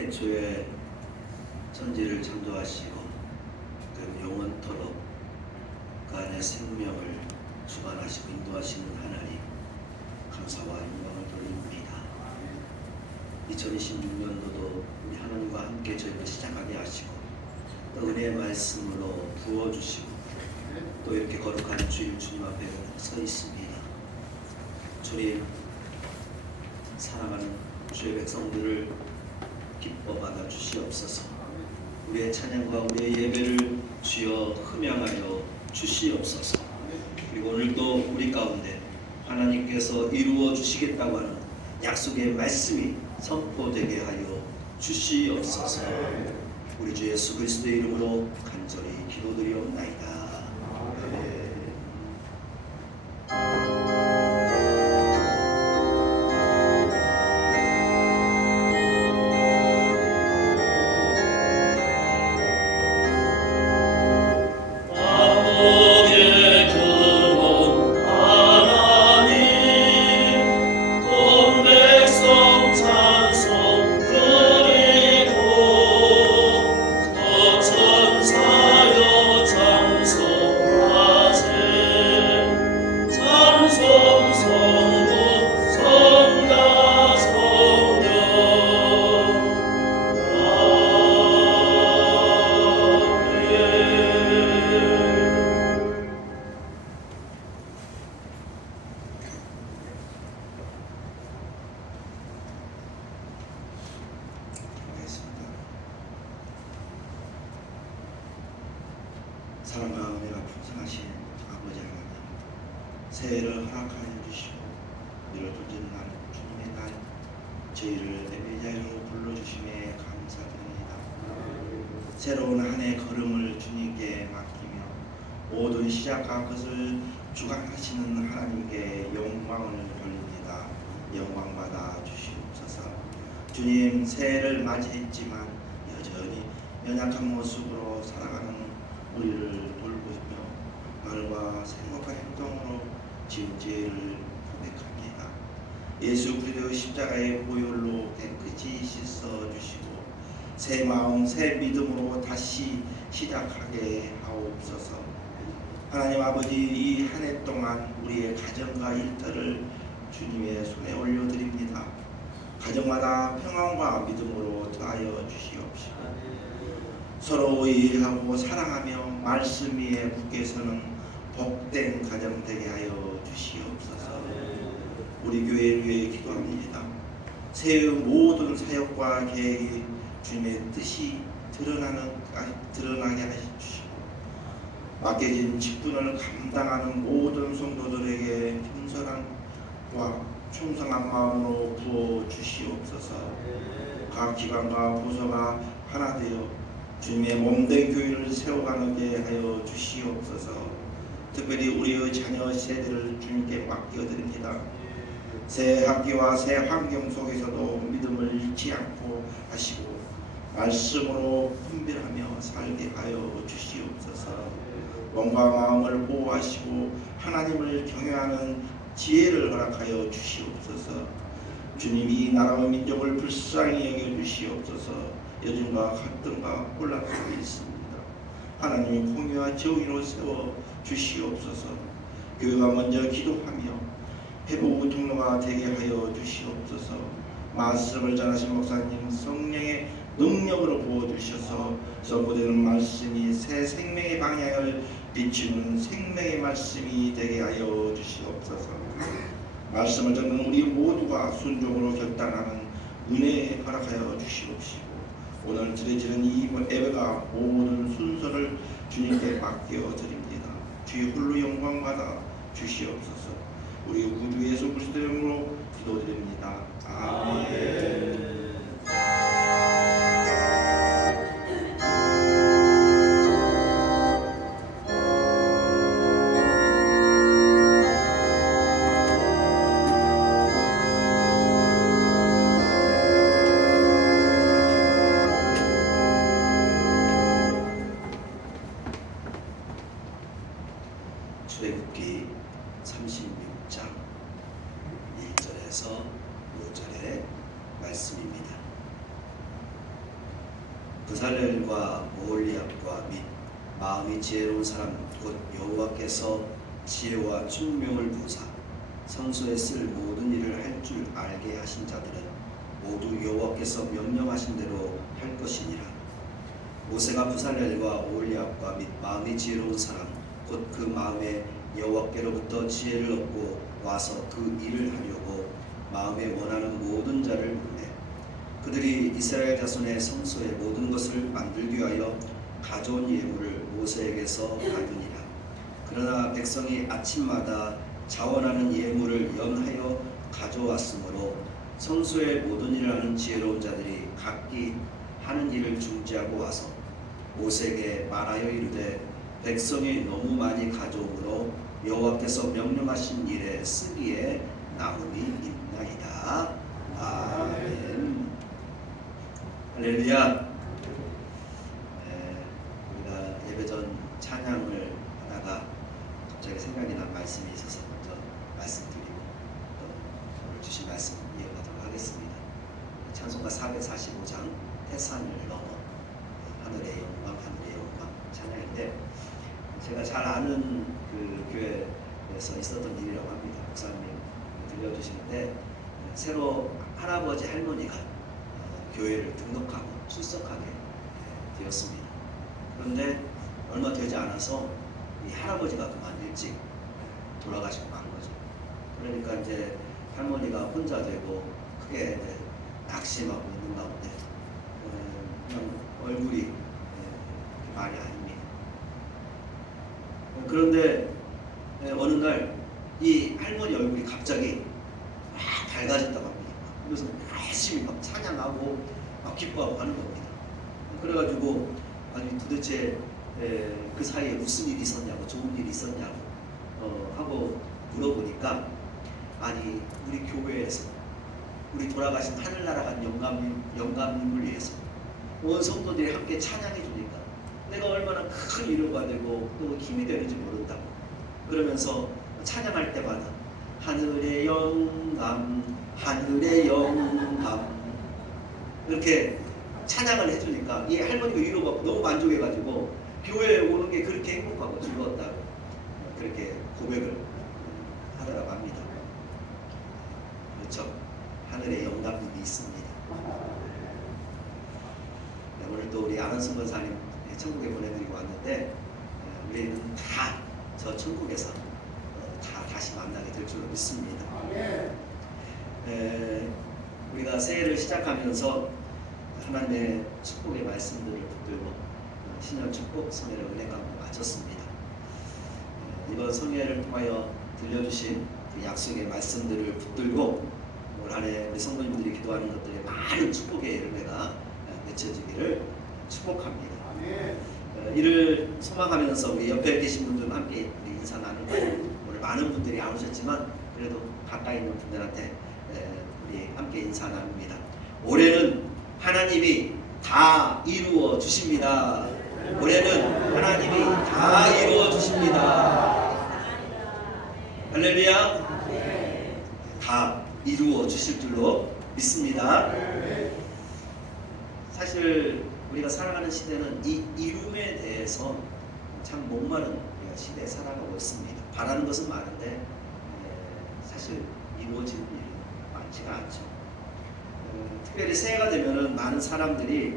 태초에 천지를 창조하시고 그 영원토록 그 안에 생명을 주관하시고 인도하시는 하나님, 감사와 영광을 돌립니다. 2026년도도 우리 하나님과 함께 저희를 시작하게 하시고 또 은혜의 말씀으로 부어주시고 또 이렇게 거룩한 주일 주님 앞에 서 있습니다. 주님, 사랑하는 주의 백성들을 기뻐 받아 주시옵소서. 우리의 찬양과 우리의 예배를 주여 흠양하여 주시옵소서. 그리고 오늘도 우리 가운데 하나님께서 이루어 주시겠다고 하는 약속의 말씀이 선포되게 하여 주시옵소서. 우리 주 예수 그리스도의 이름으로 간절히 기도드리옵나이다. 아멘. 사랑과 은혜가 풍성하신 아버지 하나님, 새해를 허락하여 주시고 우리를 돌리는 날, 주님의 날, 저희를 예배 자리로 불러주심에 감사드립니다. 새로운 한 해 걸음을 주님께 맡기며 모든 시작과 끝을 주관하시는 하나님께 영광을 돌립니다. 영광받아 주시옵소서. 주님, 새해를 맞이했지만 여전히 연약한 모습으로 살아가는 우리를 돌보시며 말과 생각과 행동으로 지은 죄를 고백합니다. 예수 그리스도의 십자가의 보혈로 깨끗이 씻어주시고 새 마음 새 믿음으로 다시 시작하게 하옵소서. 하나님 아버지, 이 한 해 동안 우리의 가정과 일터를 주님의 손에 올려드립니다. 가정마다 평안과 믿음으로 더하여 주시옵시고 서로 이해하고 사랑하며 말씀 위에 굳게 서는 복된 가정 되게 하여 주시옵소서. 우리 교회를 위해 기도합니다. 새해 모든 사역과 계획이 주님의 뜻이 드러나게 하시고 맡겨진 직분을 감당하는 모든 성도들에게 겸손함과 충성한 마음으로 부어 주시옵소서. 각 기관과 부서가 하나 되어 주님의 몸된 교회를 세워가게 하여 주시옵소서. 특별히 우리의 자녀 세대를 주님께 맡겨드립니다. 새 학기와 새 환경 속에서도 믿음을 잃지 않고 하시고 말씀으로 분별하며 살게 하여 주시옵소서. 몸과 마음을 보호하시고 하나님을 경외하는 지혜를 허락하여 주시옵소서. 주님이 나라와 민족을 불쌍히 여겨주시옵소서. 여전과 갈등과 혼란 속에 있습니다. 하나님의 공의와 정의로 세워 주시옵소서. 교회가 먼저 기도하며 회복 통로가 되게 하여 주시옵소서. 말씀을 전하신 목사님 성령의 능력으로 부어주셔서 선포되는 말씀이 새 생명의 방향을 비추는 생명의 말씀이 되게 하여 주시옵소서. 말씀을 듣는 우리 모두가 순종으로 결단하는 은혜 허락하여 주시옵시고 오늘 드려지는 이 예배가 모든 순서를 주님께 맡겨드립니다. 주의 홀로 영광받아 주시옵소서. 우리 구주 예수 그리스도의 이름으로 기도드립니다. 아멘. 출애굽기 36장 1절에서 5절에 부살렐과 오홀리압과 및 마음이 지혜로운 사람 곧 여호와께서 지혜와 총명을 부사 성소에 쓸 모든 일을 할 줄 알게 하신 자들은 모두 여호와께서 명령하신 대로 할 것이니라. 모세가 부살렐과 오홀리압과 및 마음이 지혜로운 사람 곧 그 마음에 여호와께로부터 지혜를 얻고 와서 그 일을 하려고 마음에 원하는 모든 자를 부르매 그들이 이스라엘 자손의 성소의 모든 것을 만들기 위하여 가져온 예물을 모세에게서 받으니라. 그러나 백성이 아침마다 자원하는 예물을 연하여 가져왔으므로 성소의 모든 일을 하는 지혜로운 자들이 각기 하는 일을 중지하고 와서 모세에게 말하여 이르되 백성이 너무 많이 가져오므로 여호와께서 명령하신 일에 쓰기에 남음이 있나이다. 아멘. 할렐루야. 우리가 예배 전 찬양을 하다가 갑자기 생각이 난 말씀이 있어서 먼저 말씀드리고 또 오늘 주신 말씀 이어가도록 하겠습니다. 찬송가 445장 태산을 넘어 하늘의 영광 하늘의 영광 찬양인데 제가 잘 아는 그 교회에서 있었던 일이라고 합니다. 목사님 들려주시는데 새로 할아버지 할머니가 교회를 등록하고 출석하게 되었습니다. 그런데 얼마 되지 않아서 이 할아버지가 그만 일찍 돌아가시고 만 거죠. 그러니까 이제 할머니가 혼자 되고 크게 이제 낙심하고 있는 가운데 그냥 얼굴이 말이 아닙니다. 그런데 어느 날 이 할머니 얼굴이 갑자기 막 밝아졌다고 합니다. 그래서 열심히 막 찬양하고 막 기뻐하고 하는 겁니다. 그래가지고 아니 도대체 그 사이에 무슨 일이 있었냐고 좋은 일이 있었냐고 하고 물어보니까 아니 우리 교회에서 우리 돌아가신 하늘나라 간 영감님을 위해서 온 성도들이 함께 찬양해 주니까 내가 얼마나 큰 위로가 되고 또 힘이 되는지 모른다고 그러면서 찬양할 때마다 하늘의 영감 하늘의 영감 이렇게 찬양을 해주니까 이 할머니가 위로받고 너무 만족해가지고 교회에 오는 게 그렇게 행복하고 즐거웠다고 그렇게 고백을 하더라고 합니다. 그렇죠. 하늘의 영감님이 있습니다. 네, 오늘 또 우리 안원순 권사님 천국에 보내드리고 왔는데 우리는 다 저 천국에서 다 다시 만나게 될 줄로 믿습니다. 우리가 새해를 시작하면서 하나님의 축복의 말씀들을 붙들고 신년 축복 성회를 은행하고 마쳤습니다. 이번 성회를 통하여 들려주신 그 약속의 말씀들을 붙들고 올 한해 우리 성도님들이 기도하는 것들에 많은 축복의 열매가 맺혀지기를 축복합니다. 이를 소망하면서 우리 옆에 계신 분들과 함께 우리 인사 나누고 오늘 많은 분들이 안 오셨지만 그래도 가까이 있는 분들한테 우리 함께 인사 나눕니다. 올해는 하나님이 다 이루어 주십니다. 올해는 하나님이 다 이루어 주십니다. 할렐루야. 다 이루어 주실 줄로 믿습니다. 사실 우리가 살아가는 시대는 이 이룸에 대해서 참 목마른 시대에 살아가고 있습니다. 바라는 것은 많은데 사실 이루어지는 일은 많지가 않죠. 특별히 새해가 되면은 많은 사람들이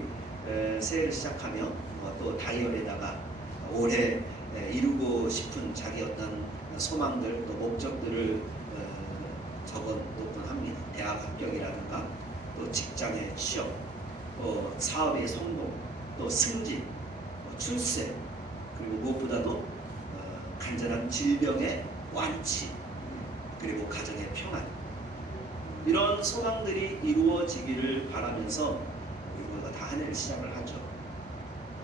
새해를 시작하며 또 다이어리에다가 올해 이루고 싶은 자기 어떤 소망들 또 목적들을 적어 놓곤 합니다. 대학 합격이라든가 또 직장의 취업 또 사업의 성공 또 승진 출세 그리고 무엇보다도 간절한 질병의 완치 그리고 가정의 평안 이런 소망들이 이루어지기를 바라면서 우리가 다 한 해를 시작을 하죠.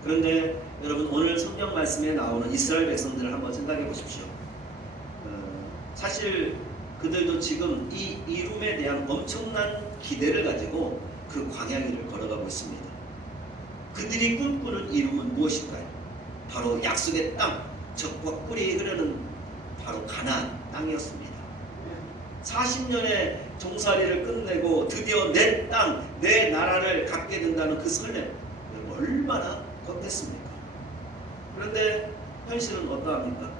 그런데 여러분 오늘 성경 말씀에 나오는 이스라엘 백성들을 한번 생각해 보십시오. 사실 그들도 지금 이 이룸에 대한 엄청난 기대를 가지고 그 광야길을 걸어가고 있습니다. 그들이 꿈꾸는 이룸은 무엇인가요? 바로 약속의 땅, 젖과 꿀이 흐르는 바로 가나안 땅이었습니다. 40년의 종살이를 끝내고 드디어 내 땅, 내 나라를 갖게 된다는 그 설렘 얼마나 걷겠습니까? 그런데 현실은 어떠합니까?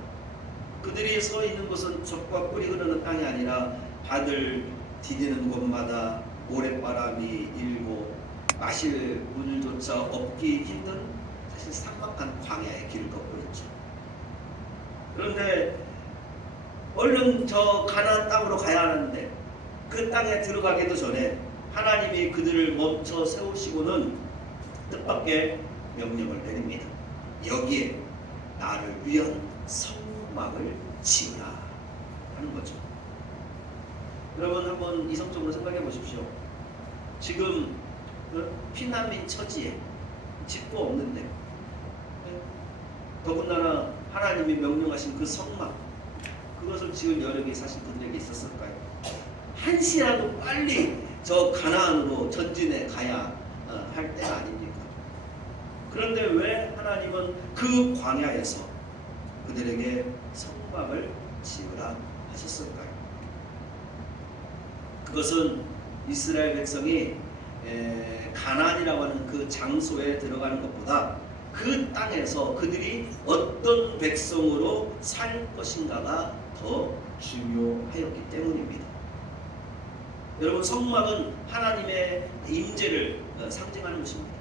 그들이 서 있는 곳은 젖과 꿀이 흐르는 땅이 아니라 발을 디디는 곳마다 모래바람이 일고 마실 물조차 얻기 힘든 사실 삭막한 광야의 길을 걷고 있죠. 그런데 얼른 저 가나안 땅으로 가야 하는데 그 땅에 들어가기도 전에 하나님이 그들을 멈춰 세우시고는 뜻밖의 명령을 내립니다. 여기에 나를 위한 성막을 지으라 하는 거죠. 여러분 한번 이성적으로 생각해 보십시오. 지금 피난민 처지에 집도 없는데 더군다나 하나님이 명령하신 그 성막, 그것을 지을 여력이 사실 그들에게 있었을까요? 한시라도 빨리 저 가나안으로 전진해 가야 할 때가 아닙니까? 그런데 왜 하나님은 그 광야에서 그들에게 성막을 지으라 하셨을까요? 그것은 이스라엘 백성이 가나안이라고 하는 그 장소에 들어가는 것보다 그 땅에서 그들이 어떤 백성으로 살 것인가가 더 중요하였기 때문입니다. 여러분, 성막은 하나님의 임재를 상징하는 것입니다.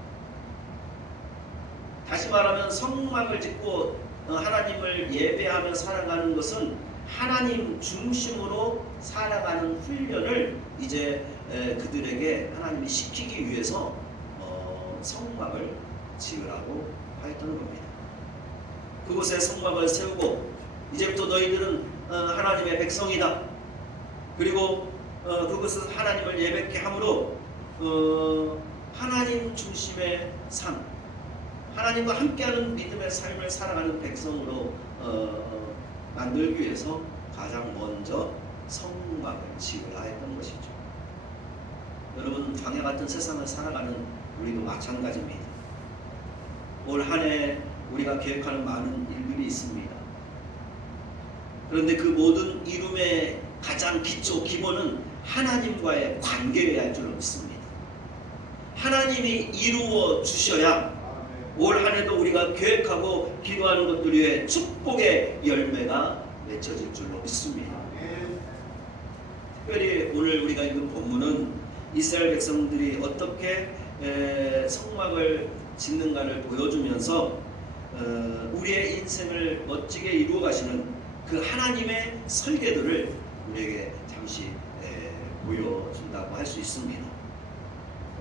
다시 말하면 성막을 짓고 하나님을 예배하며 살아가는 것은 하나님 중심으로 살아가는 훈련을 이제 그들에게 하나님이 시키기 위해서 성막을 지으라고 하였던 겁니다. 그곳에 성막을 세우고 이제부터 너희들은 하나님의 백성이다. 그리고 그것은 하나님을 예배케 함으로 하나님 중심의 삶, 하나님과 함께하는 믿음의 삶을 살아가는 백성으로 만들기 위해서 가장 먼저 성막을 지으라 했던 것이죠. 여러분, 광야 같은 세상을 살아가는 우리도 마찬가지입니다. 올 한 해 우리가 계획하는 많은 일들이 있습니다. 그런데 그 모든 이룸의 가장 기본은 하나님과의 관계여야 할 줄로 믿습니다. 하나님이 이루어 주셔야 올 한 해도 우리가 계획하고 기도하는 것들 위해 축복의 열매가 맺혀질 줄로 믿습니다. 특별히 오늘 우리가 읽은 본문은 이스라엘 백성들이 어떻게 성막을 짓는가를 보여주면서 우리의 인생을 멋지게 이루어 가시는 그 하나님의 설계도를 우리에게 잠시 보여준다고 할 수 있습니다.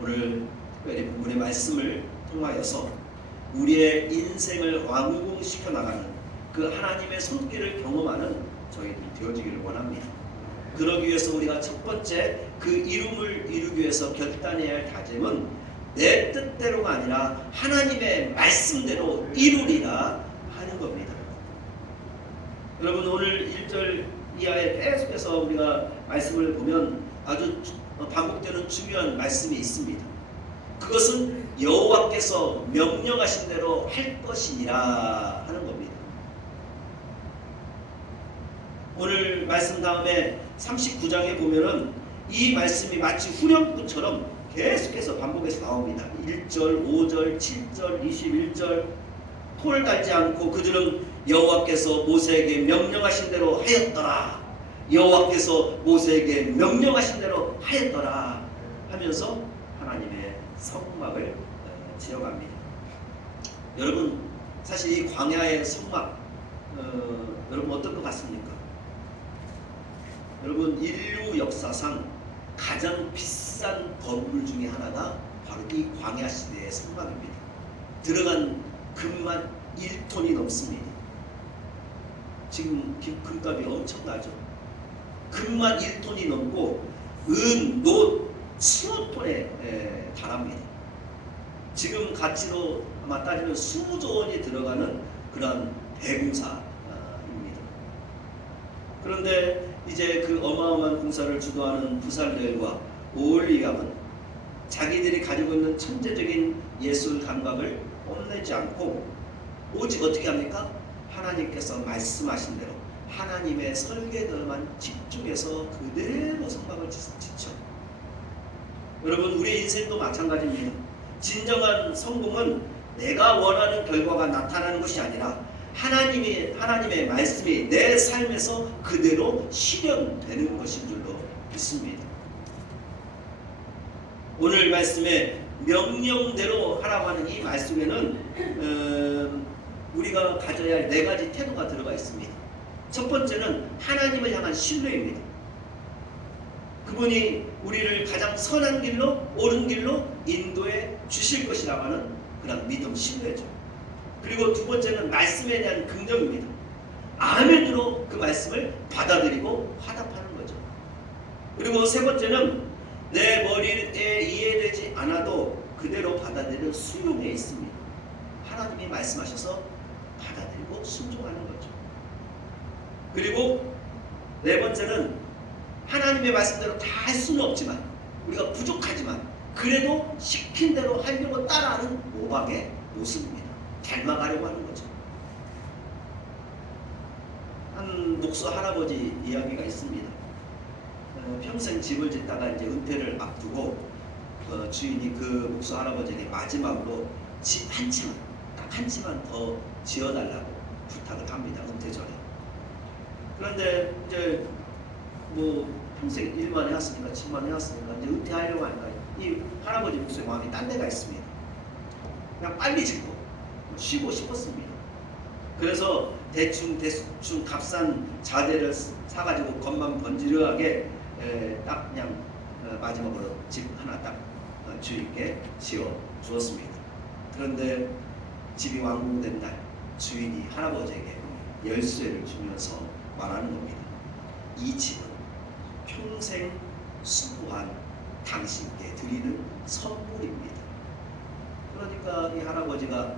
오늘 특별히 본문의 말씀을 통하여서 우리의 인생을 완공시켜 나가는 그 하나님의 손길을 경험하는 저희들이 되어지기를 원합니다. 그러기 위해서 우리가 첫 번째 그 이룸을 이루기 위해서 결단해야 할 다짐은 내 뜻대로가 아니라 하나님의 말씀대로 이루리라 하는 겁니다. 여러분, 오늘 1절 이하에 계속해서 우리가 말씀을 보면 아주 반복되는 중요한 말씀이 있습니다. 그것은 여호와께서 명령하신 대로 할 것이니라 하는 겁니다. 오늘 말씀 다음에 39장에 보면은 이 말씀이 마치 후렴구처럼 계속해서 반복해서 나옵니다. 1절, 5절, 7절, 21절 톨 달지 않고 그들은 여호와께서 모세에게 명령하신 대로 하였더라. 여호와께서 모세에게 명령하신 대로 하였더라 하면서 하나님의 성막을 지어갑니다. 여러분, 사실 이 광야의 성막 여러분 어떨 것 같습니까? 여러분, 인류 역사상 가장 비싼 건물 중에 하나가 바로 이 광야 시대의 성막입니다. 들어간 금만 1톤이 넘습니다. 지금 금값이 엄청나죠. 금만 1톤이 넘고 은, 노, 수억 톤에 달합니다. 지금 가치로 아마 따지면 20조 원이 들어가는 그런 대공사입니다. 그런데 이제 그 어마어마한 공사를 주도하는 부살렐과 오홀리압은 자기들이 가지고 있는 천재적인 예술 감각을 뽐내지 않고 오직 어떻게 합니까? 하나님께서 말씀하신 대로 하나님의 설계도만 집중해서 그대로 성막을 짓죠. 여러분, 우리의 인생도 마찬가지입니다. 진정한 성공은 내가 원하는 결과가 나타나는 것이 아니라 하나님의 말씀이 내 삶에서 그대로 실현되는 것인 줄로 믿습니다. 오늘 말씀에 명령대로 하라고 하는 이 말씀에는 우리가 가져야 할 4가지 태도가 들어가 있습니다. 첫 번째는 하나님을 향한 신뢰입니다. 그분이 우리를 가장 선한 길로, 옳은 길로 인도해 주실 것이라고 하는 그런 믿음, 신뢰죠. 그리고 두 번째는 말씀에 대한 긍정입니다. 아멘으로 그 말씀을 받아들이고 화답하는 거죠. 그리고 세 번째는 내 머리에 이해되지 않아도 그대로 받아들이는 수용에 있습니다. 하나님이 말씀하셔서 받아들이고 순종하는 거죠. 그리고 네 번째는 하나님의 말씀대로 다 할 수는 없지만, 우리가 부족하지만 그래도 시킨 대로 하려고 따라하는 모방의 모습입니다. 닮아가려고 하는 거죠. 한 목사 할아버지 이야기가 있습니다. 평생 집을 짓다가 이제 은퇴를 앞두고 주인이 그 목사 할아버지에게 마지막으로 집 한 채만, 딱 한 채만 더 지어달라고 부탁을 합니다. 은퇴 전에. 그런데 이제 뭐 평생 일만 해왔으니까 집만 해왔으니까 이제 은퇴하려고 하니까 이 할아버지 목소리 마음이 딴 데가 있습니다. 그냥 빨리 짓고 쉬고 싶었습니다. 그래서 대충 값싼 자재를 사가지고 겉만 번지르하게 딱 그냥 마지막으로 집 하나 딱 주인께 지어 주었습니다. 그런데 집이 완공된 날 주인이 할아버지에게 열쇠를 주면서 말하는 겁니다. 이 집은 평생 수고한 당신께 드리는 선물입니다. 그러니까 이 할아버지가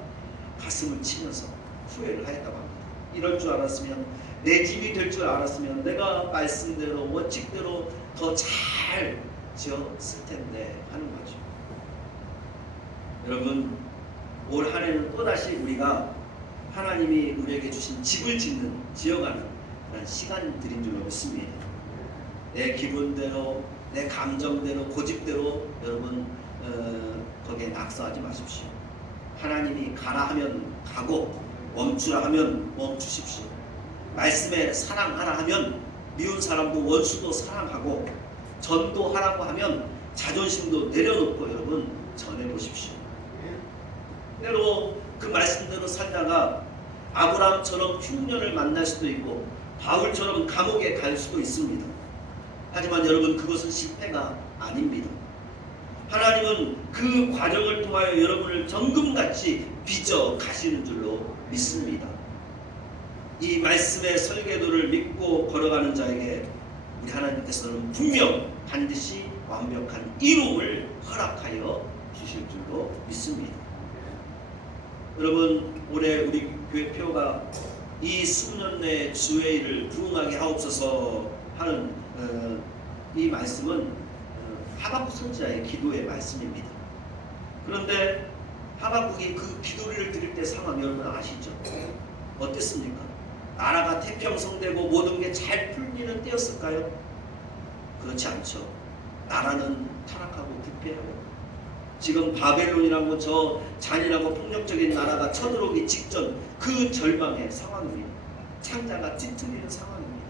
가슴을 치면서 후회를 하였다고 합니다. 이럴 줄 알았으면, 내 집이 될 줄 알았으면 내가 말씀대로 원칙대로 더 잘 지었을 텐데 하는 거죠. 여러분, 올 한 해는 또다시 우리가 하나님이 우리에게 주신 집을 지어가는 그런 시간들인 줄로 믿습니다. 내 기분대로, 내 감정대로, 고집대로 여러분 거기에 낙서하지 마십시오. 하나님이 가라 하면 가고 멈추라 하면 멈추십시오. 말씀에 사랑하라 하면 미운 사람도 원수도 사랑하고, 전도하라고 하면 자존심도 내려놓고 여러분 전해보십시오. 때로 그 말씀대로 살다가 아브라함처럼 흉년을 만날 수도 있고 바울처럼 감옥에 갈 수도 있습니다. 하지만 여러분, 그것은 실패가 아닙니다. 하나님은 그 과정을 통하여 여러분을 정금같이 빚어 가시는 줄로 믿습니다. 이 말씀의 설계도를 믿고 걸어가는 자에게 우리 하나님께서는 분명 반드시 완벽한 이룸을 허락하여 주실 줄로 믿습니다. 여러분, 올해 우리 교회 표가 이 수년 내 주의 일을 부응하게 하옵소서 하는 이 말씀은 하박국 선지자의 기도의 말씀입니다. 그런데 하박국이 그 기도를 드릴 때 상황 여러분 아시죠? 어땠습니까? 나라가 태평성되고 모든 게 잘 풀리는 때였을까요? 그렇지 않죠. 나라는 타락하고 부패하고 지금 바벨론이라고 저 잔인하고 폭력적인 나라가 쳐들어오기 직전 그 절망의 상황입니다. 창자가 찢어지는 상황입니다.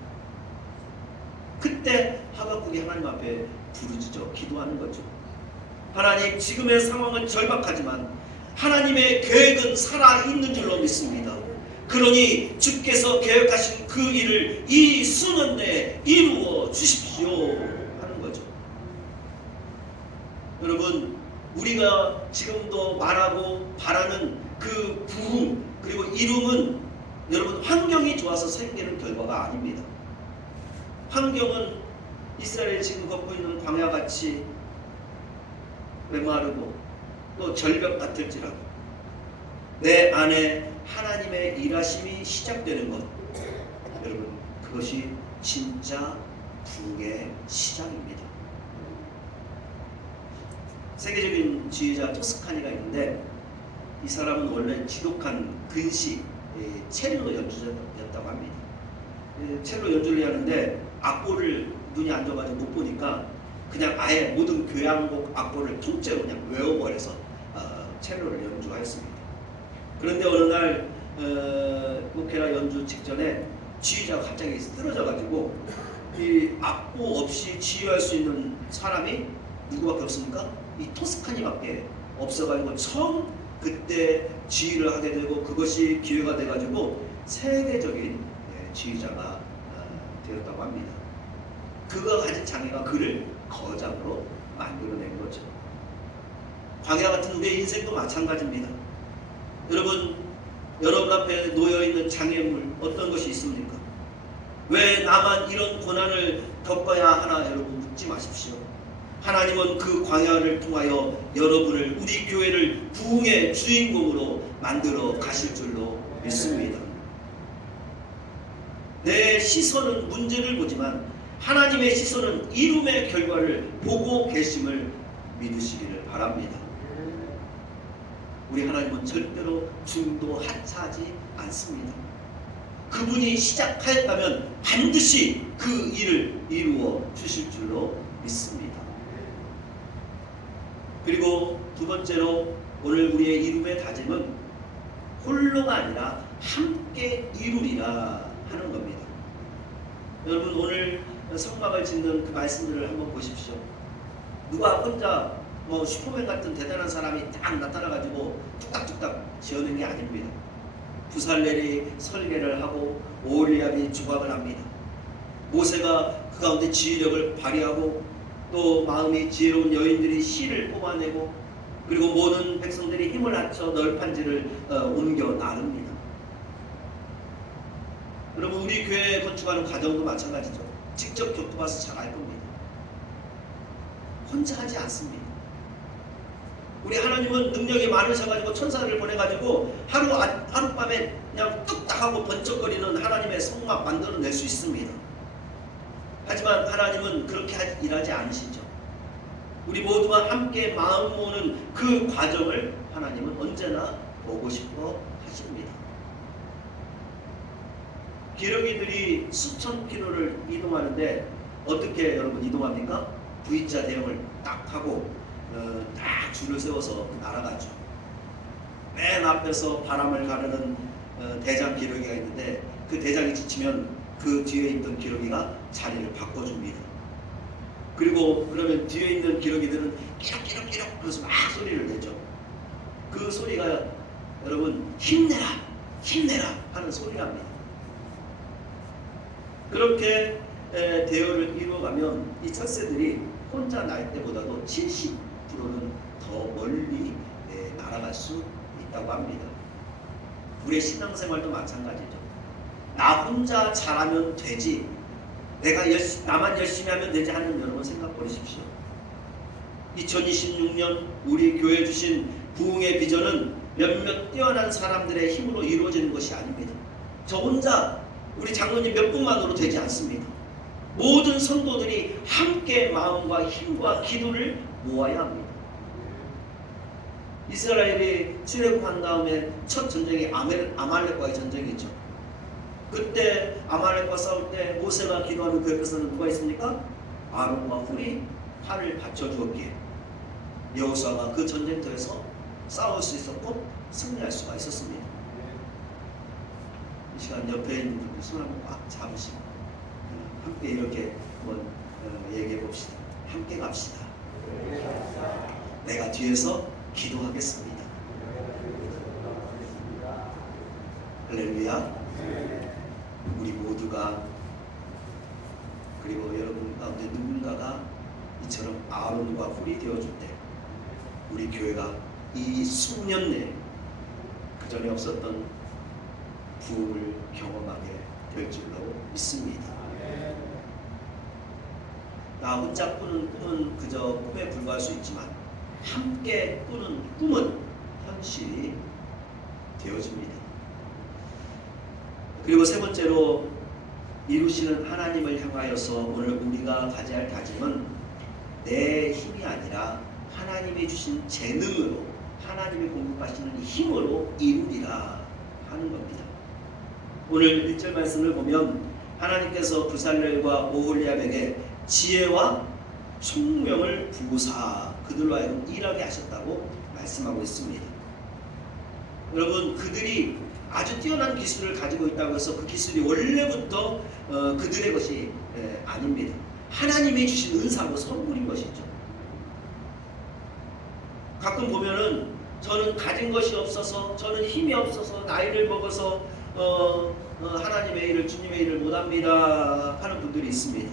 그때 하박국이 하나님 앞에 부르짖어 기도하는 거죠. 하나님, 지금의 상황은 절박하지만 하나님의 계획은 살아있는 줄로 믿습니다. 그러니 주께서 계획하신 그 일을 이 수년 내에 이루어 주십시오 하는 거죠. 여러분, 우리가 지금도 말하고 바라는 그 부흥 그리고 이룸은 여러분 환경이 좋아서 생기는 결과가 아닙니다. 환경은 이스라엘이 지금 걷고 있는 광야같이 메마르고 또 절벽 같을지라도 내 안에 하나님의 일하심이 시작되는 것, 여러분, 그것이 진짜 부흥의 시작입니다. 세계적인 지휘자 토스카니가 있는데 이 사람은 원래 지독한 근시 첼로 연주자였다고 합니다. 첼로 연주를 하는데 악보를 눈이 안 좋아가지고 못 보니까 그냥 아예 모든 교향곡 악보를 통째로 그냥 외워버려서 첼로를 연주하였습니다. 그런데 어느 날 오케라 연주 직전에 지휘자가 갑자기 쓰러져가지고 이 악보 없이 지휘할 수 있는 사람이 누구밖에 없습니까? 이 토스카니밖에 없어가지고 처음 그때 지휘를 하게 되고 그것이 기회가 돼가지고 세계적인 지휘자가 되었다고 합니다. 그가 가진 장애가 그를 거장으로 만들어낸 거죠. 광야 같은 우리의 인생도 마찬가지입니다. 여러분 앞에 놓여있는 장애물 어떤 것이 있습니까? 왜 나만 이런 고난을 겪어야 하나 여러분 묻지 마십시오. 하나님은 그 광야를 통하여 여러분을 우리 교회를 부흥의 주인공으로 만들어 가실 줄로 믿습니다. 내 시선은 문제를 보지만 하나님의 시선은 이룸의 결과를 보고 계심을 믿으시기를 바랍니다. 우리 하나님은 절대로 중도 하차하지 않습니다. 그분이 시작하였다면 반드시 그 일을 이루어 주실 줄로 믿습니다. 그리고 두 번째로 오늘 우리의 이룸의 다짐은 홀로가 아니라 함께 이루리라 하는 겁니다. 여러분 오늘 성막을 짓는 그 말씀들을 한번 보십시오. 누가 혼자 슈퍼맨 같은 대단한 사람이 딱 나타나가지고 뚝딱뚝딱 지어낸 게 아닙니다. 부살렐이 설계를 하고 오홀리압이 조각을 합니다. 모세가 그 가운데 지휘력을 발휘하고 또 마음이 지혜로운 여인들이 실을 뽑아내고 그리고 모든 백성들이 힘을 합쳐 널판지를 옮겨 나릅니다. 여러분 우리 교회 건축하는 과정도 마찬가지죠. 직접 겪어봐서 잘 알 겁니다. 혼자 하지 않습니다. 우리 하나님은 능력이 많으셔가지고 천사를 보내가지고 하룻밤에 그냥 뚝딱 하고 번쩍거리는 하나님의 성막 만들어낼 수 있습니다. 하지만 하나님은 그렇게 일하지 않으시죠. 우리 모두가 함께 마음 모으는 그 과정을 하나님은 언제나 보고 싶어 하십니다. 기러기들이 수천 킬로를 이동하는데 어떻게 여러분 이동합니까? V자 대형을 딱 하고 딱 줄을 세워서 날아가죠. 맨 앞에서 바람을 가르는 대장 기러기가 있는데 그 대장이 지치면 그 뒤에 있던 기러기가 자리를 바꿔줍니다. 그리고 그러면 뒤에 있는 기러기들은 끼럭끼럭끼럭 그래서 막 소리를 내죠. 그 소리가 여러분 힘내라 힘내라 하는 소리랍니다. 그렇게 대열을 이루어가면 이 철새들이 혼자 날 때보다도 70%는 더 멀리 날아갈 수 있다고 합니다. 우리의 신앙생활도 마찬가지죠. 나 혼자 잘하면 되지, 나만 열심히 하면 되지 하는 여러분 생각 버리십시오. 2026년 우리 교회 주신 부흥의 비전은 몇몇 뛰어난 사람들의 힘으로 이루어지는 것이 아닙니다. 저 혼자 우리 장로님 몇 분만으로 되지 않습니다. 모든 성도들이 함께 마음과 힘과 기도를 모아야 합니다. 이스라엘이 출애굽한 다음에 첫 전쟁이 아말렉과의 전쟁이죠. 그때 아말렉과 싸울 때 모세가 기도하는 그 옆에서는 누가 있습니까? 아론과 훌이 팔을 받쳐주었기에 여호수아가 그 전쟁터에서 싸울 수 있었고 승리할 수가 있었습니다. 이 시간 옆에 있는 분들 손 한번 꽉 잡으시고 함께 이렇게 한번 얘기해 봅시다. 함께 갑시다. 내가 뒤에서 기도하겠습니다. 할렐루야. 우리 모두가 그리고 여러분 가운데 누군가가 이처럼 아론과 훌이 되어줄 때 우리 교회가 이 수년 내에 그 전에 없었던 부흥을 경험하게 될 줄로 믿습니다. 나 혼자 꾸는 꿈은 그저 꿈에 불과할 수 있지만 함께 꾸는 꿈은 현실이 되어집니다. 그리고 세 번째로 이루시는 하나님을 향하여서 오늘 우리가 가져야 할 다짐은 내 힘이 아니라 하나님이 주신 재능으로 하나님이 공급하시는 힘으로 이루리라 하는 겁니다. 오늘 1절 말씀을 보면 하나님께서 부살렐과 오홀리압에게 지혜와 총명을 부으사 그들로 하여금 일하게 하셨다고 말씀하고 있습니다. 여러분, 그들이 아주 뛰어난 기술을 가지고 있다고 해서 그 기술이 원래부터 그들의 것이 아닙니다. 하나님이 주신 은사고 선물인 것이죠. 가끔 보면은 저는 가진 것이 없어서, 저는 힘이 없어서, 나이를 먹어서 하나님의 일을, 주님의 일을 못합니다 하는 분들이 있습니다.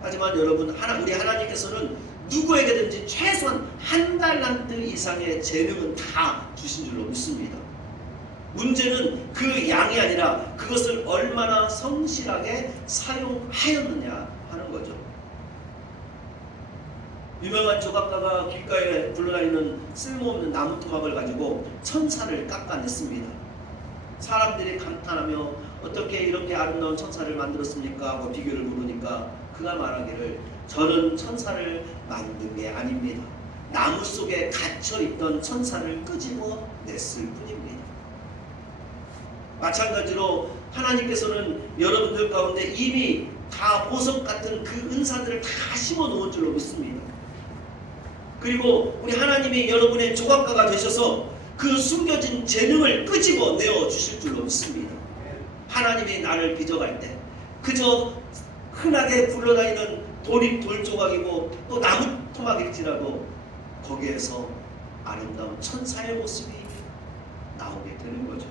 하지만 여러분, 우리 하나님께서는 누구에게든지 최소한 한 달란트 이상의 재능은 다 주신 줄로 믿습니다. 문제는 그 양이 아니라 그것을 얼마나 성실하게 사용하였느냐 하는 거죠. 유명한 조각가가 길가에 굴러다니는 쓸모없는 나무 토막을 가지고 천사를 깎아냈습니다. 사람들이 감탄하며 어떻게 이렇게 아름다운 천사를 만들었습니까? 하고 비교를 물으니까 그가 말하기를, 저는 천사를 만든 게 아닙니다. 나무 속에 갇혀있던 천사를 끄집어 냈을 뿐입니다. 마찬가지로 하나님께서는 여러분들 가운데 이미 다 보석 같은 그 은사들을 다 심어 놓은 줄로 믿습니다. 그리고 우리 하나님이 여러분의 조각가가 되셔서 그 숨겨진 재능을 끄집어 내어 주실 줄로 믿습니다. 하나님이 나를 빚어갈 때 그저 흔하게 굴러다니는 돌조각이고 또 나무 토막일지라도 거기에서 아름다운 천사의 모습이 나오게 되는 거죠.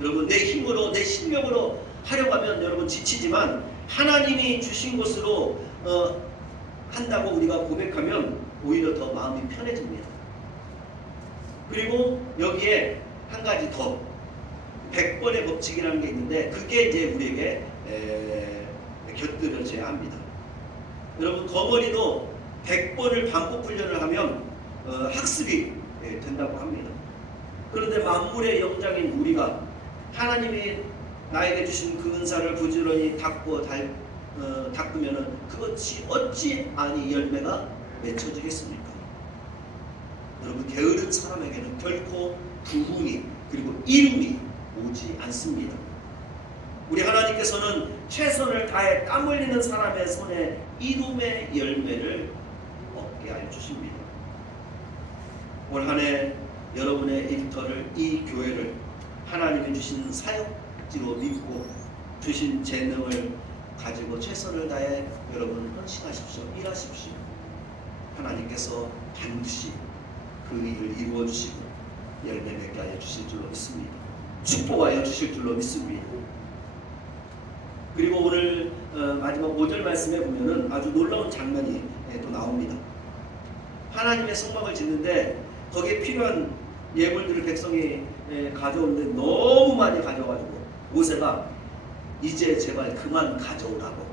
여러분, 내 힘으로, 내 실력으로 하려고 하면 여러분 지치지만 하나님이 주신 것으로 한다고 우리가 고백하면 오히려 더 마음이 편해집니다. 그리고 여기에 한 가지 더, 100번의 법칙이라는 게 있는데 그게 이제 우리에게 곁들여져야 합니다. 여러분, 거머리도 100번을 반복 훈련을 하면 학습이 된다고 합니다. 그런데 만물의 영장인 우리가 하나님이 나에게 주신 그 은사를 부지런히 닦으면은 그것이 어찌 아니 열매가 맺혀지겠습니까? 여러분, 게으른 사람에게는 결코 부흥이 그리고 이름이 오지 않습니다. 우리 하나님께서는 최선을 다해 땀 흘리는 사람의 손에 이름의 열매를 얻게 하여 주십니다. 올 한 해 여러분의 일터를, 이 교회를 하나님이 주신 사역지로 믿고 주신 재능을 가지고 최선을 다해 여러분 헌신하십시오. 일하십시오. 하나님께서 반드시 그 일을 이루어 주시고 열매 맺게 하여 주실 줄로 믿습니다. 축복하여 주실 줄로 믿습니다. 그리고 오늘 마지막 5절 말씀에 보면은 아주 놀라운 장면이 또 나옵니다. 하나님의 성막을 짓는데 거기에 필요한 예물들을 백성이 가져오는데 너무 많이 가져가지고 모세가 이제 제발 그만 가져오라고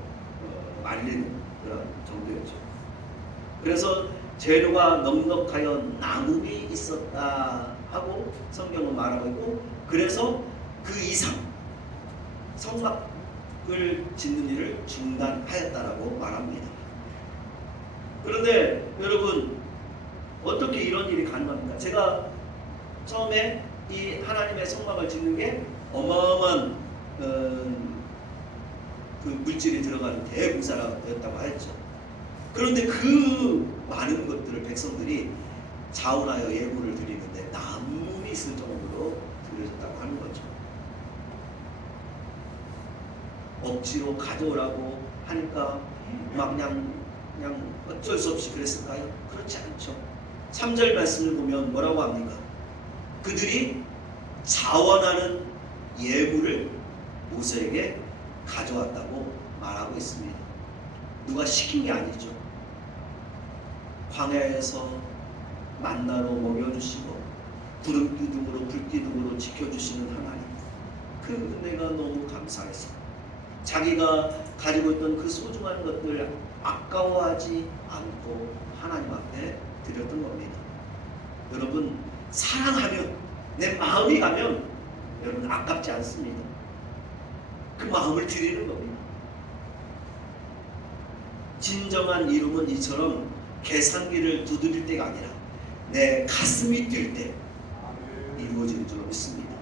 말리는 그런 정도였죠. 그래서 재료가 넉넉하여 남음이 있었다 하고 성경은 말하고 있고, 그래서 그 이상 성막을 짓는 일을 중단하였다라고 말합니다. 그런데 여러분, 어떻게 이런 일이 가능합니까? 제가 처음에 이 하나님의 성막을 짓는 게 어마어마한 그 물질이 들어가는 대공사였다고 하였죠. 그런데 그 많은 것들을 백성들이 자원하여 예물을 드리는데 남음이 있을 정도로 드려졌다고 하는 거죠. 억지로 가져오라고 하니까 막 그냥 어쩔 수 없이 그랬을까요? 그렇지 않죠. 3절 말씀을 보면 뭐라고 합니까? 그들이 자원하는 예물을 모세에게 가져왔다고 말하고 있습니다. 누가 시킨 게 아니죠. 광야에서 만나로 먹여주시고 구름 기둥으로 불 기둥으로 지켜주시는 하나님, 그 은혜가 너무 감사해서 자기가 가지고 있던 그 소중한 것들 아까워하지 않고 하나님 앞에 드렸던 겁니다. 여러분, 사랑하면, 내 마음이 가면 여러분 아깝지 않습니다. 그 마음을 드리는 겁니다. 진정한 이름은 이처럼 계산기를 두드릴 때가 아니라 내 가슴이 뛸 때 이루어지는 줄로 믿습니다.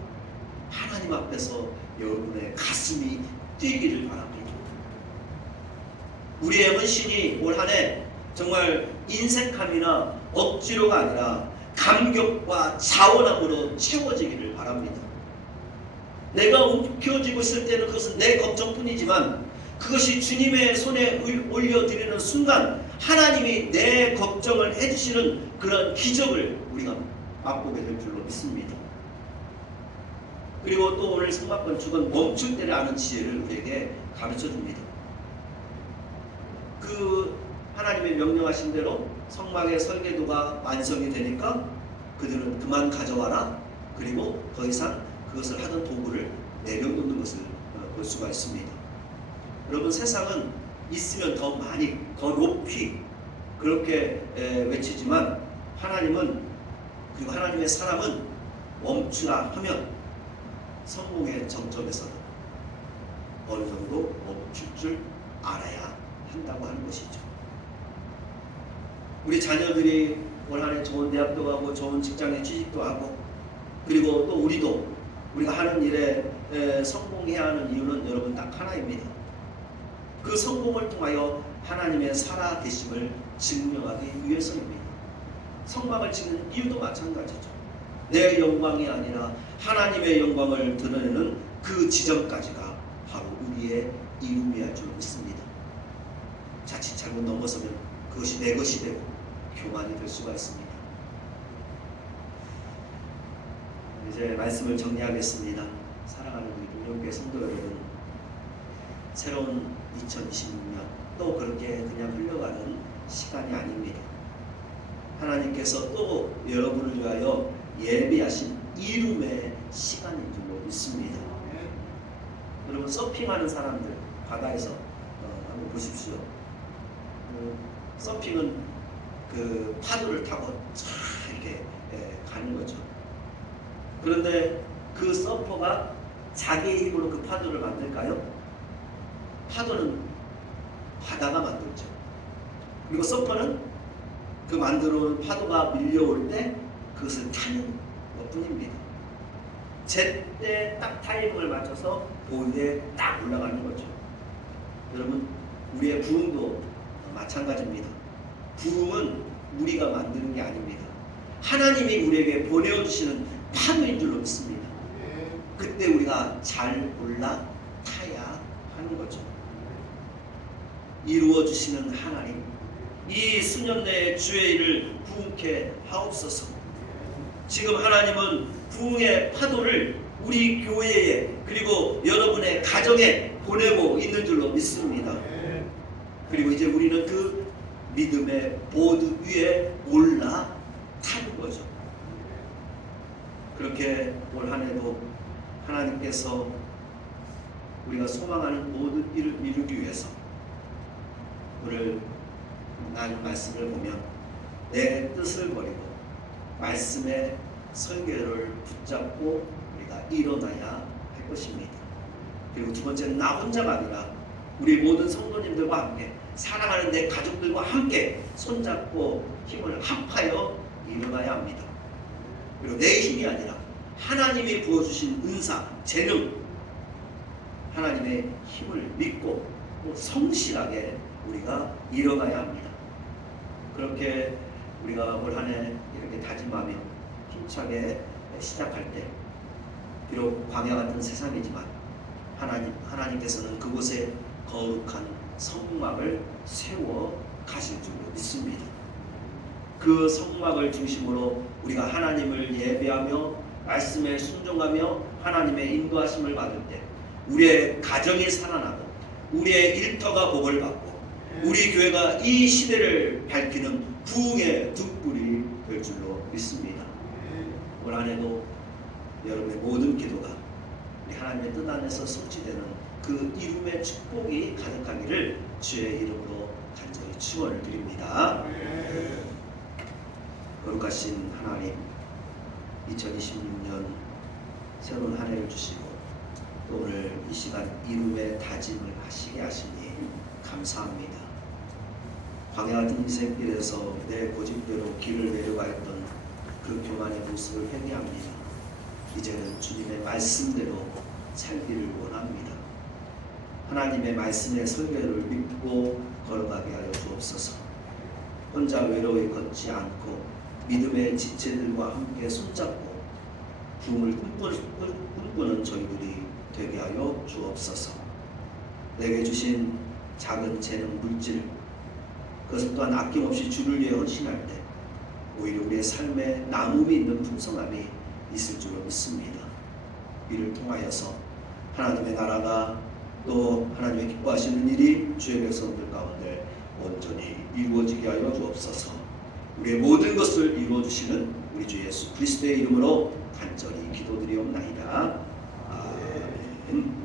하나님 앞에서 여러분의 가슴이 뛰기를 바랍니다. 우리의 헌신이 올 한 해 정말 인색함이나 억지로가 아니라 감격과 자원함으로 채워지기를 바랍니다. 내가 움켜쥐고 있을 때는 그것은 내 걱정뿐이지만 그것이 주님의 손에 올려드리는 순간 하나님이 내 걱정을 해주시는 그런 기적을 우리가 맛보게 될 줄로 믿습니다. 그리고 또 오늘 성막권 축은 멈출 때를 아는 지혜를 우리에게 가르쳐줍니다. 그 하나님의 명령하신 대로 성막의 설계도가 완성이 되니까 그들은 그만 가져와라. 그리고 더 이상 그것을 하던 도구를 내려놓는 것을 볼 수가 있습니다. 여러분, 세상은 있으면 더 많이, 더 높이 그렇게 외치지만 하나님은, 그리고 하나님의 사람은 멈추라 하면 성공의 정점에서는 어느 정도 멈출 줄 알아야 한다고 하는 것이죠. 우리 자녀들이 올 한 해 좋은 대학도 가고 좋은 직장에 취직도 하고, 그리고 또 우리가 하는 일에 성공해야 하는 이유는 여러분 딱 하나입니다. 그 성공을 통하여 하나님의 살아계심을 증명하기 위해서입니다. 성막을 짓는 이유도 마찬가지죠. 내 영광이 아니라 하나님의 영광을 드러내는 그 지점까지가 바로 우리의 이름이야 줄 믿습니다. 자칫 잘못 넘어서면 그것이 내 것이 되고 교만이 될 수가 있습니다. 이제 말씀을 정리하겠습니다. 사랑하는 우리 동료교회 성도 여러분, 새로운 2026년 또 그렇게 그냥 흘러가는 시간이 아닙니다. 하나님께서 또 여러분을 위하여 예비하신 이룸의 시간인 줄로 믿습니다. 여러분, 서핑하는 사람들 바다에서 한번 보십시오. 서핑은 그 파도를 타고 쫙 이렇게 가는 거죠. 그런데 그 서퍼가 자기의 힘으로 그 파도를 만들까요? 파도는 바다가 만들죠. 그리고 서퍼는 그 만들어 온 파도가 밀려올 때 그것을 타는 것뿐입니다. 제때 딱 타이밍을 맞춰서 보드에 딱 올라가는 거죠. 여러분, 우리의 부흥도 마찬가지입니다. 부흥은 우리가 만드는 게 아닙니다. 하나님이 우리에게 보내주시는 파도인 줄로 믿습니다. 그때 우리가 잘 올라타야 하는 거죠. 이루어주시는 하나님, 이 수년 내에 주의 일을 부흥케 하옵소서. 지금 하나님은 부흥의 파도를 우리 교회에 그리고 여러분의 가정에 보내고 있는 줄로 믿습니다. 그리고 이제 우리는 그 믿음의 보드 위에 올라타는 거죠. 그렇게 올 한 해도 하나님께서 우리가 소망하는 모든 일을 이루기 위해서 오늘 나눈 말씀을 보면 내 뜻을 버리고 말씀의 설계를 붙잡고 우리가 일어나야 할 것입니다. 그리고 두 번째는 나 혼자가 아니라 우리 모든 성도님들과 함께 사랑하는 내 가족들과 함께 손잡고 힘을 합하여 일어나야 합니다. 그리고 내 힘이 아니라 하나님이 부어주신 은사, 재능, 하나님의 힘을 믿고 또 성실하게 우리가 일어나야 합니다. 그렇게 우리가 올 한 해 이렇게 다짐하며 힘차게 시작할 때 비록 광야 같은 세상이지만 하나님께서는 그곳에 거룩한 성막을 세워 가실 줄로 믿습니다. 그 성막을 중심으로 우리가 하나님을 예배하며 말씀에 순종하며 하나님의 인도하심을 받을 때 우리의 가정이 살아나고 우리의 일터가 복을 받고 우리 교회가 이 시대를 밝히는 부흥의 등불이 될 줄로 믿습니다. 올 한 해도 여러분의 모든 기도가 우리 하나님의 뜻 안에서 성취되는 그 이름의 축복이 가득하기를 주의 이름으로 간절히 축원을 드립니다. 거룩하신 하나님, 2026년 새로운 한 해를 주시고 또 오늘 이 시간 이름의 다짐을 하시게 하시니 감사합니다. 광야 같은 인생길에서 내 고집대로 길을 내려가 했던 그 교만의 모습을 회개합니다. 이제는 주님의 말씀대로 살기를 원합니다. 하나님의 말씀의 설교를 믿고 걸어가게 하여 주옵소서. 혼자 외로이 걷지 않고 믿음의 지체들과 함께 손잡고 부흥을 꿈꾸는 저희들이 되게 하여 주옵소서. 내게 주신 작은 재능 물질, 그것 또한 아낌없이 주를 위해 헌신할 때 오히려 우리의 삶에 나눔이 있는 풍성함이 있을 줄로 믿습니다. 이를 통하여서 하나님의 나라가 또 하나님의 기뻐하시는 일이 주의 백성들 가운데 온전히 이루어지게 하여 주옵소서. 우리의 모든 것을 이루어 주시는 우리 주 예수 그리스도의 이름으로 간절히 기도드리옵나이다. 아멘.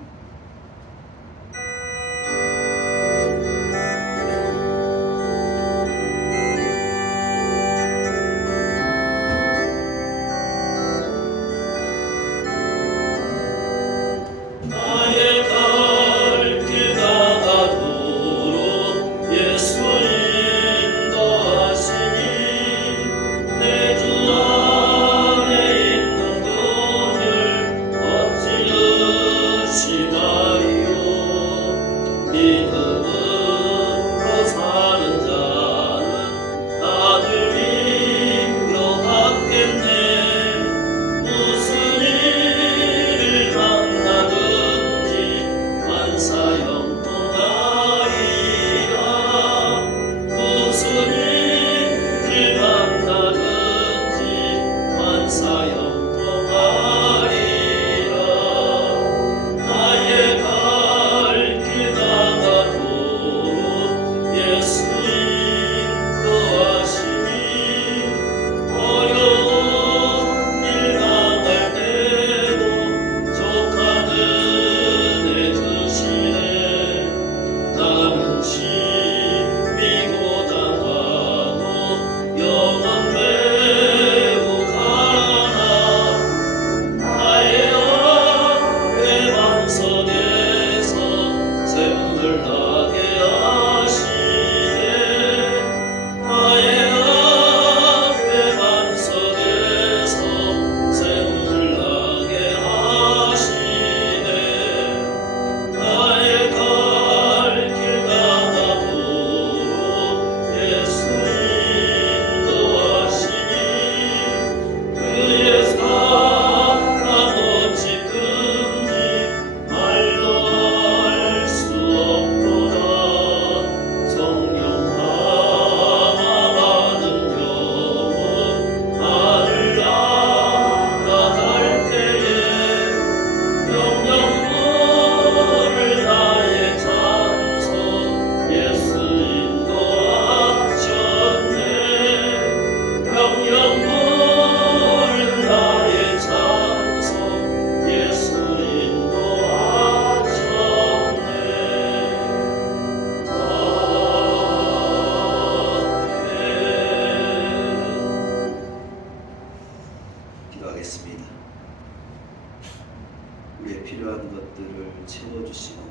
우리의 필요한 것들을 채워주시고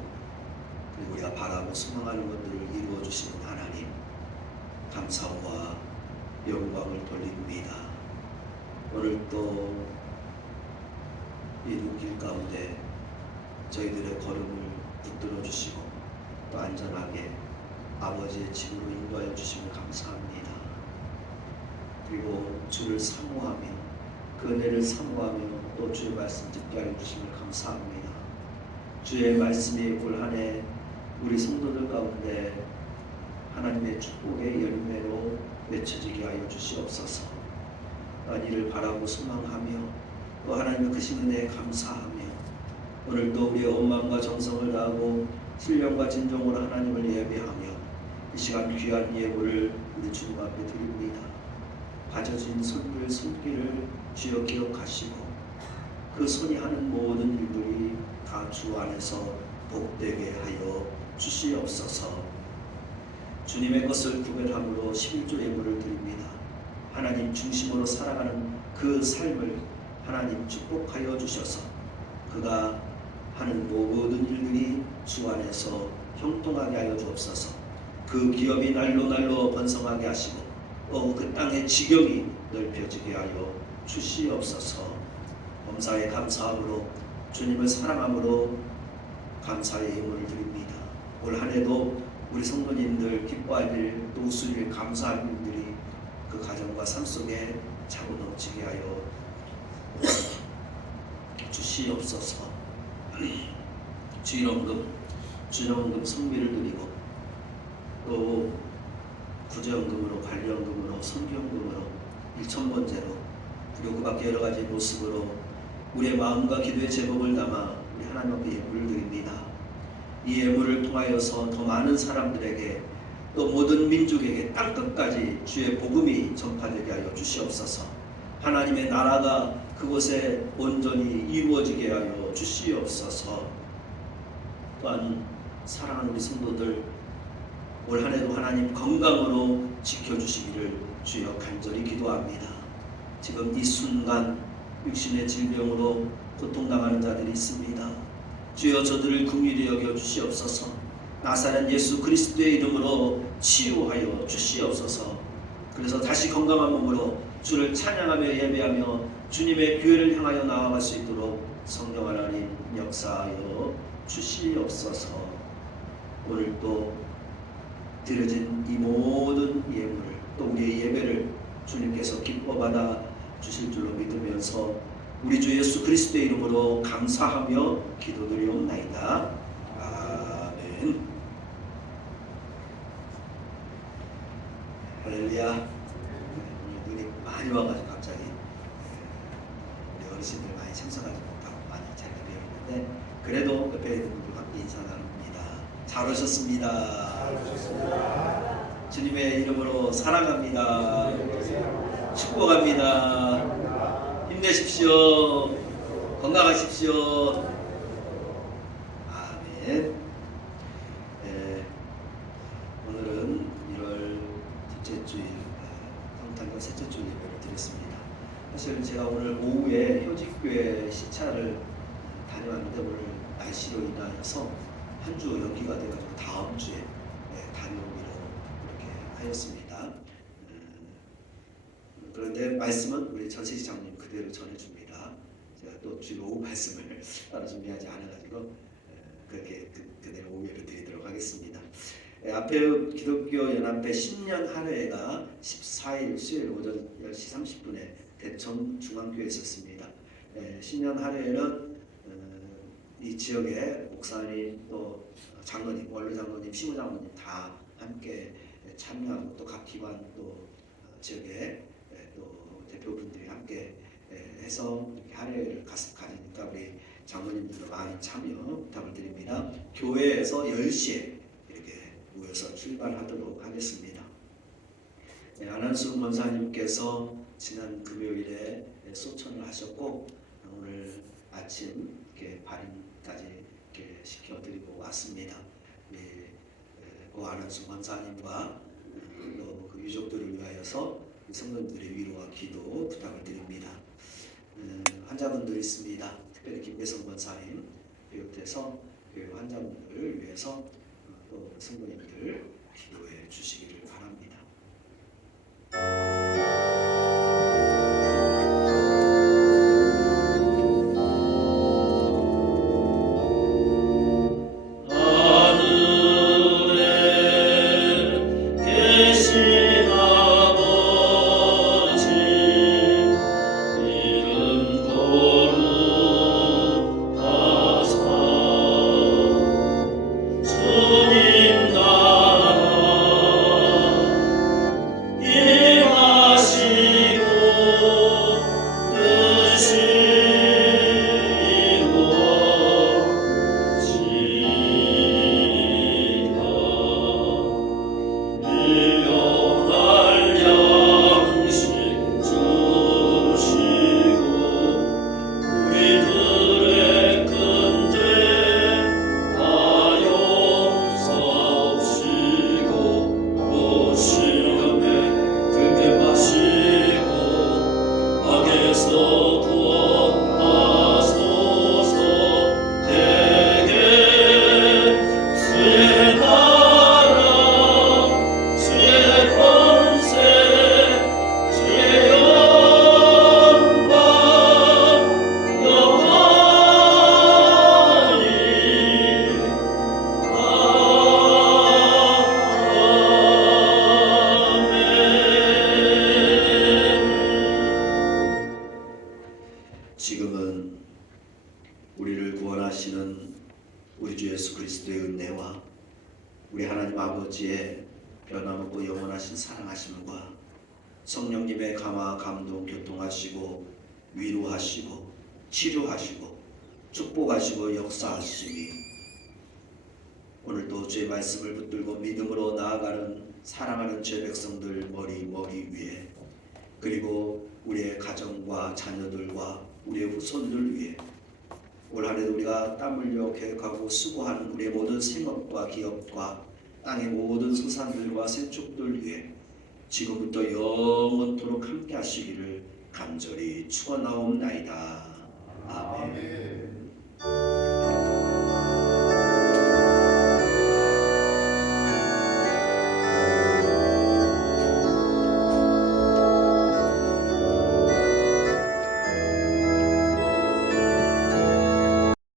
그리고 우리가 바라고 소망하는 것들을 이루어주시는 하나님, 감사와 영광을 돌립니다. 오늘도 이 눈길 가운데 저희들의 걸음을 붙들어 주시고 또 안전하게 아버지의 집으로 인도하여 주시면 감사합니다. 그리고 주를 사모하며 그 은혜를 사모하며 또 주의 말씀 듣게 하여 주시면 감사합니다. 주의 말씀이 올 한 해 우리 성도들 가운데 하나님의 축복의 열매로 맺혀지게 하여 주시옵소서. 이를 바라고 소망하며 또 하나님의 크신 은혜에 감사하며 오늘도 우리의 온 마음과 정성을 다하고 신령과 진정으로 하나님을 예배하며 이 시간 귀한 예물을 우리 주님 앞에 드립니다. 가져진 손길 손길을 주여 기억하시고 그 손이 하는 모든 일들이 다 주 안에서 복되게 하여 주시옵소서. 주님의 것을 구별함으로 11조 예물을 드립니다. 하나님 중심으로 살아가는 그 삶을 하나님 축복하여 주셔서 그가 하는 모든 일들이 주 안에서 형통하게 하여 주옵소서. 그 기업이 날로 번성하게 하시고 또 그 땅의 지경이 넓혀지게 하여 주시옵소서. 범사에 감사함으로 주님을 사랑함으로 감사의 예물을 드립니다. 올 한 해도 우리 성도님들 기뻐할 일, 또 웃을 일, 감사할 일들이 그 가정과 삶 속에 차고 넘치게 하여 주시옵소서. 주일원금, 주정원금 성비를 드리고 또 구제원금으로, 관리원금으로, 선교원금으로, 일천번제로, 그리고 그 밖에 여러 가지 모습으로 우리의 마음과 기도의 제목을 담아 우리 하나님 앞에 예물을 드립니다. 이 예물을 통하여서 더 많은 사람들에게 또 모든 민족에게 땅끝까지 주의 복음이 전파되게 하여 주시옵소서. 하나님의 나라가 그곳에 온전히 이루어지게 하여 주시옵소서. 또한 사랑하는 우리 성도들 올 한 해도 하나님 건강으로 지켜주시기를 주여 간절히 기도합니다. 지금 이 순간 육신의 질병으로 고통당하는 자들이 있습니다. 주여 저들을 긍휼히 여겨 주시옵소서. 나사렛 예수 그리스도의 이름으로 치유하여 주시옵소서. 그래서 다시 건강한 몸으로 주를 찬양하며 예배하며 주님의 교회를 향하여 나아갈 수 있도록 성령 하나님 역사하여 주시옵소서. 오늘 또 드려진 이 모든 예물을, 또 우리의 예배를 주님께서 기뻐 받아 주실 줄로 믿으면서 우리 주 예수 그리스도의 이름으로 감사하며 기도드리옵나이다. 아멘. 할렐루야. 눈이 많이 와가지고 갑자기 우리 어르신들 많이 참석하지 못하고 많이 잘 배웠는데, 그래도 옆에 있는 분들과 함께 인사 나눕니다. 잘 오셨습니다. 주님의 이름으로 사랑합니다. 축복합니다. 힘내십시오. 건강하십시오. 아멘. 오늘은 1월 둘째 주일, 성탄절 셋째 주일 예배를 드렸습니다. 사실 제가 오늘 오후에 효직교회 시차를 다녀왔는데 오늘 날씨로 인하여서 한 주 연기가 돼가지고 다음 주에 다녀오기로 이렇게 하였습니다. 그런데 말씀은 우리 전세지 장로님 그대로 전해줍니다. 제가 또 주일 오후 말씀을 따로 준비하지 않아가지고 그렇게 그대로 오후에를 드리도록 하겠습니다. 앞에 기독교 연합회 10년 할애회가 14일 수요일 오전 10시 30분에 대천 중앙교회에 있었습니다. 10년 할애회는 이 지역의 목사님, 또 장로님, 원로 장로님, 시무 장로님 다 함께 참여하고 또 각 기관 또 지역의 또 대표분들이 함께 해서 이렇게 할애회를 가지니까 우리 장로님들도 많이 참여 부탁을 드립니다. 교회에서 10시에 이렇게 모여서 출발하도록 하겠습니다. 안한수 권사님께서 지난 금요일에 소천을 하셨고 오늘 아침 이렇게 발인까지 이렇게 시켜드리고 왔습니다. 그 안한수 권사님과 또 그 유족들을 위하여서 성도님들의 위로와 기도 부탁을 드립니다. 환자분들 있습니다. 특별히 김배성 권사님 비롯해서 그 환자분들을 위해서 또 성도님들 기도해 주시기를 바랍니다. 주님 나라 하나님 아버지의 변함없고 영원하신 사랑하심과 성령님의 감화 감동 교통하시고 위로하시고 치료하시고 축복하시고 역사하시니 오늘도 주의 말씀을 붙들고 믿음으로 나아가는 사랑하는 주의 백성들 머리 위에, 그리고 우리의 가정과 자녀들과 우리의 후손들 위에 올 한해도 우리가 땀 흘려 계획하고 수고하는 우리의 모든 생업과 기업과 땅의 모든 소산들과 세족들 위해 지금부터 영원토록 함께 하시기를 간절히 축원하옵나이다. 아멘.